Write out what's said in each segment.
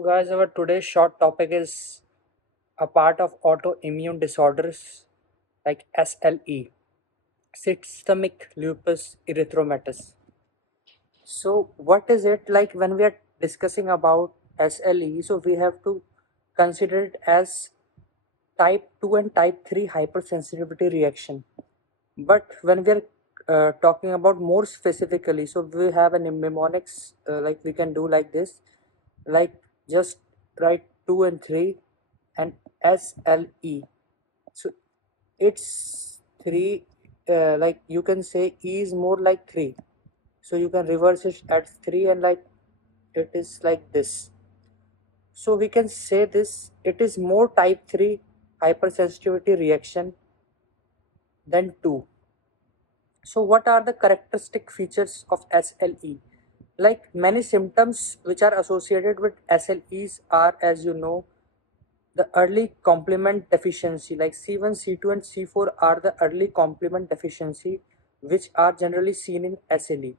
So, guys, our today's short topic is a part of autoimmune disorders like SLE, systemic lupus erythematosus. So, what is it like when we are discussing about SLE? So, we have to consider it as type 2 and type 3 hypersensitivity reaction. But when we are talking about more specifically, so we have a mnemonics like we can do like this, like just write 2 and 3 and SLE. So it's 3, like you can say E is more like 3. So you can reverse it at 3 and like it is like this. So we can say this, it is more type 3 hypersensitivity reaction than 2. So, what are the characteristic features of SLE? Like many symptoms which are associated with SLEs are, as you know, the early complement deficiency, like C1, C2, and C4 are the early complement deficiency which are generally seen in SLE.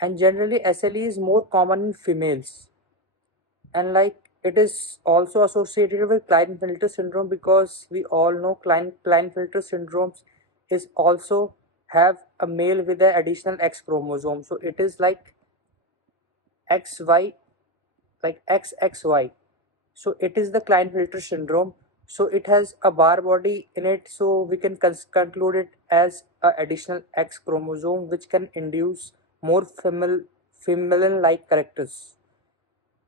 And generally, SLE is more common in females. And like it is also associated with Klinefelter syndrome because we all know Klinefelter syndromes is also have a male with an additional X chromosome. So it is like XY, like XXY. So it is the Klinefelter syndrome. So it has a bar body in it. So we can conclude it as a additional X chromosome, which can induce more female like characters.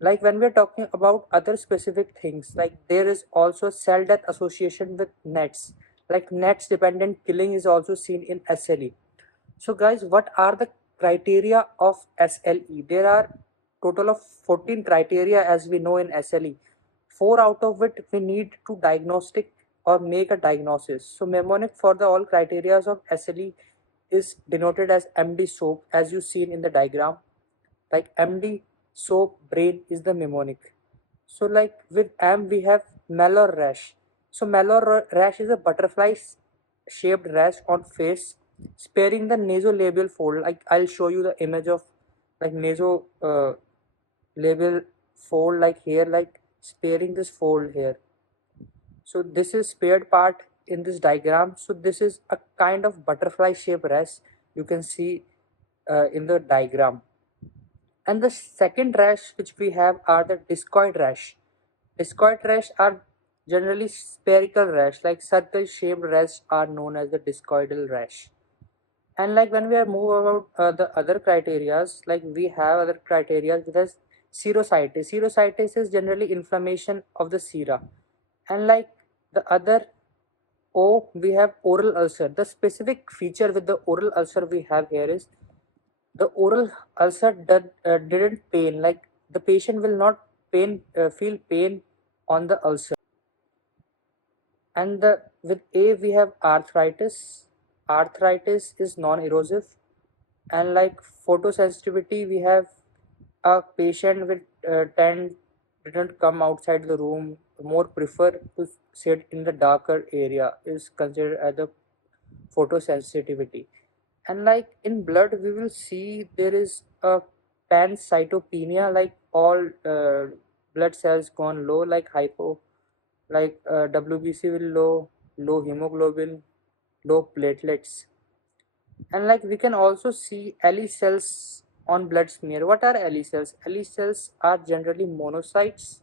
Like when we're talking about other specific things, like there is also cell death association with nets, like nets dependent killing is also seen in SLE. So guys, what are the criteria of SLE? There are total of 14 criteria as we know in SLE. Four out of it we need to diagnostic or make a diagnosis. So mnemonic for the all criteria of SLE is denoted as MD SOAP as you seen in the diagram. Like MD soap brain is the mnemonic. So like with M we have Malor rash. So Malor rash is a butterfly shaped rash on face sparing the nasolabial fold. Like I'll show you the image of like labial fold like here, like sparing this fold here. So this is spared part in this diagram. So this is a kind of butterfly shaped rash you can see in the diagram. And the second rash which we have are the discoid rash. Discoid rash are generally spherical rash, like circle shaped rash are known as the discoidal rash. And like when we are move about the other criterias, like we have other criteria which is serositis. Serositis is generally inflammation of the sera. And like the other O, we have oral ulcer. The specific feature with the oral ulcer we have here is the oral ulcer didn't pain, like the patient will not feel pain on the ulcer. And the with A we have arthritis is non-erosive. And like photosensitivity we have a patient with 10 didn't come outside the room, more prefer to sit in the darker area is considered as the photosensitivity. And like in blood we will see there is a pancytopenia, like all blood cells gone low, like hypo, like WBC will low hemoglobin, low platelets. And like we can also see LE cells on blood smear. What are LE cells? LE cells are generally monocytes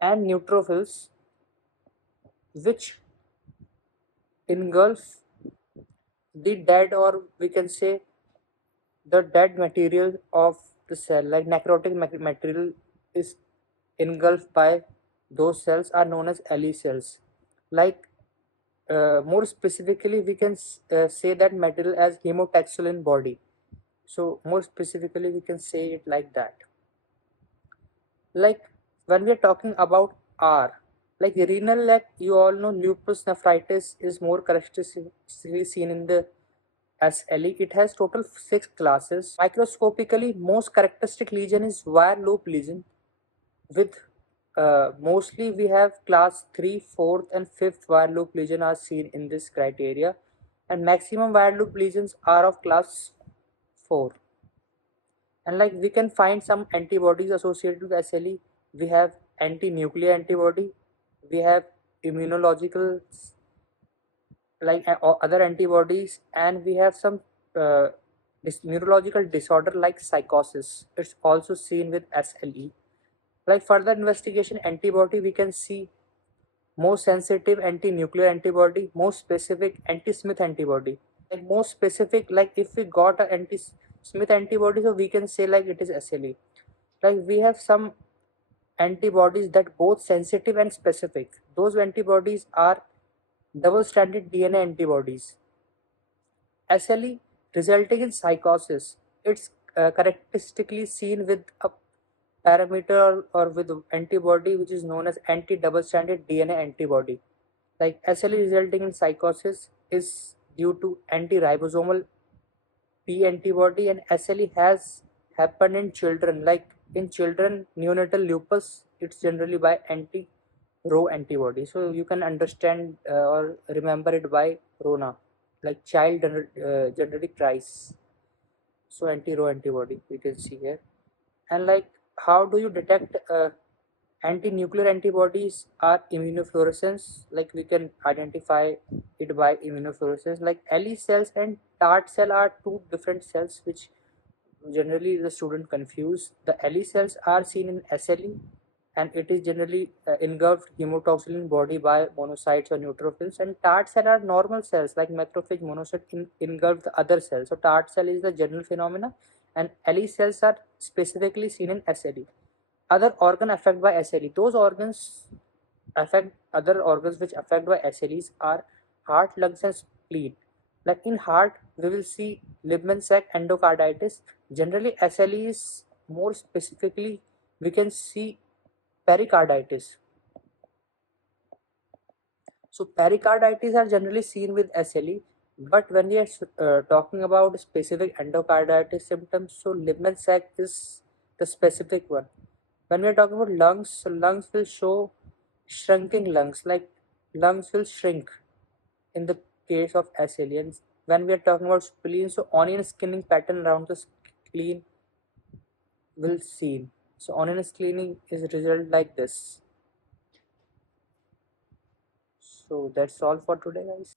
and neutrophils which engulf the dead, or we can say the dead material of the cell, like necrotic material is engulfed by those cells are known as LE cells. Like more specifically we can say that material as hematoxylin body. So more specifically we can say it like that. Like when we are talking about R, like renal, like you all know lupus nephritis is more characteristically seen in the SLE. It has total 6 classes. Microscopically, most characteristic lesion is wire loop lesion with mostly we have class 3, 4th and 5th wire loop lesion are seen in this criteria, and maximum wire loop lesions are of class 4. And like we can find some antibodies associated with SLE. We have anti-nuclear antibody, we have immunological or other antibodies, and we have some uh, neurological disorder like psychosis. It's also seen with SLE. Like further investigation antibody, we can see more sensitive anti-nuclear antibody, more specific anti-Smith antibody. Like more specific, like if we got a anti-Smith antibody, so we can say like it is SLE. Like we have some antibodies that both sensitive and specific. Those antibodies are double-stranded DNA antibodies. SLE resulting in psychosis. It's characteristically seen with a parameter or with antibody which is known as anti-double-stranded DNA antibody. Like SLE resulting in psychosis is due to anti-ribosomal P antibody, and SLE has happened in children. Like in children, neonatal lupus, it's generally by anti-Rho antibody. So you can understand or remember it by RONA, like child genetic trice. So anti-Rho antibody we can see here. And like how do you detect anti-nuclear antibodies are immunofluorescence. Like we can identify it by immunofluorescence. Like LE cells and TART cell are two different cells which generally the student confuse. The LE cells are seen in SLE, and it is generally engulfed hemotoxylin body by monocytes or neutrophils, and TART cell are normal cells like macrophage monocyte engulf the other cells. So TART cell is the general phenomena, and LE cells are specifically seen in SLE. Other organ affected by SLE, those organs affect other organs which affect by SLEs are heart, lungs and spleen. Like in heart we will see Libman sac endocarditis. Generally SLE is more specifically we can see pericarditis. So pericarditis are generally seen with SLE, but when we are talking about specific endocarditis symptoms, so Libman sac is the specific one. When we are talking about lungs, so lungs will show shrinking lungs, like lungs will shrink in the case of SLE. And when we are talking about spleen, so onion skinning pattern around the spleen will seen. So onion skinning is result like this. So that's all for today, guys.